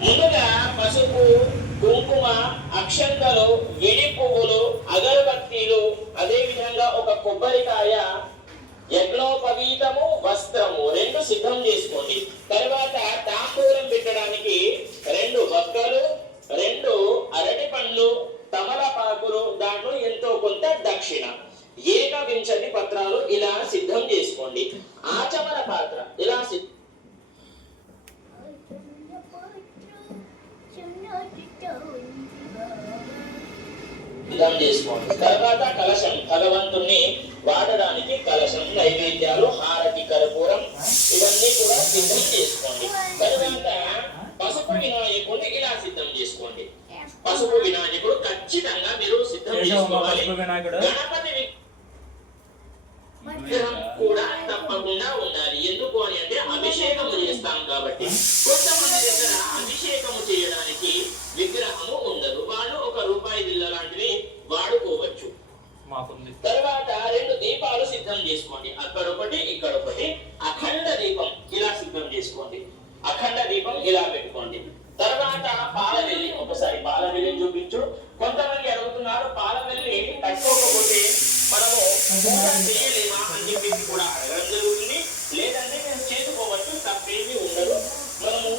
ముందుగా పసుపు కుంకుమ అక్షంతలు విడి పువ్వులు అగరబత్తీలు అదే విధంగా ఒక కొబ్బరికాయ యజ్ఞోపవీతము వస్త్రము రెండు సిద్ధం చేసుకోండి. తర్వాత తాంబూలం పెట్టడానికి రెండు వక్కలు రెండు అరటి పండ్లు తమలపాకులు దాంట్లో ఎంతో కొంత దక్షిణ. ఏకవింశతి పత్రాలు ఇలా సిద్ధం చేసుకోండి. ఆచమన పాత్ర సిద్ధం చేసుకోండి. తర్వాత కలశం. భగవంతుణ్ణి వాడడానికి కలశం నైవేద్యాలు హారతి కర్పూరం ఇవన్నీ కూడా సిద్ధం చేసుకోండి. తర్వాత పసుపు వినాయకుడిని ఇలా సిద్ధం చేసుకోండి. పసుపు వినాయకుడు ఖచ్చితంగా మీరు సిద్ధం చేసుకోవాలి. వినాయకుడు? గణపతి విగ్రహం కూడా తప్పకుండా ఉండాలి. ఎందుకు అని అంటే అభిషేకము చేస్తాం కాబట్టి. సిద్ధం చేసుకోండి. అక్కడ ఒకటి ఇక్కడ ఒకటి. అఖండ దీపం ఇలా సిద్ధం చేసుకోండి. అఖండ దీపం ఇలా పెట్టుకోండి. తర్వాత పాలవెల్లి ఒకసారి పాలవెల్లి చూపించు. కొంతమంది అడుగుతున్నారు పాలవెల్లి కట్టుకోకపోతే మనము పూజ చేయలేమా అని చెప్పేసి కూడా అడగడం జరుగుతుంది. లేదంటే మేము చేసుకోవచ్చు తప్పేమీ ఉండదు. మనము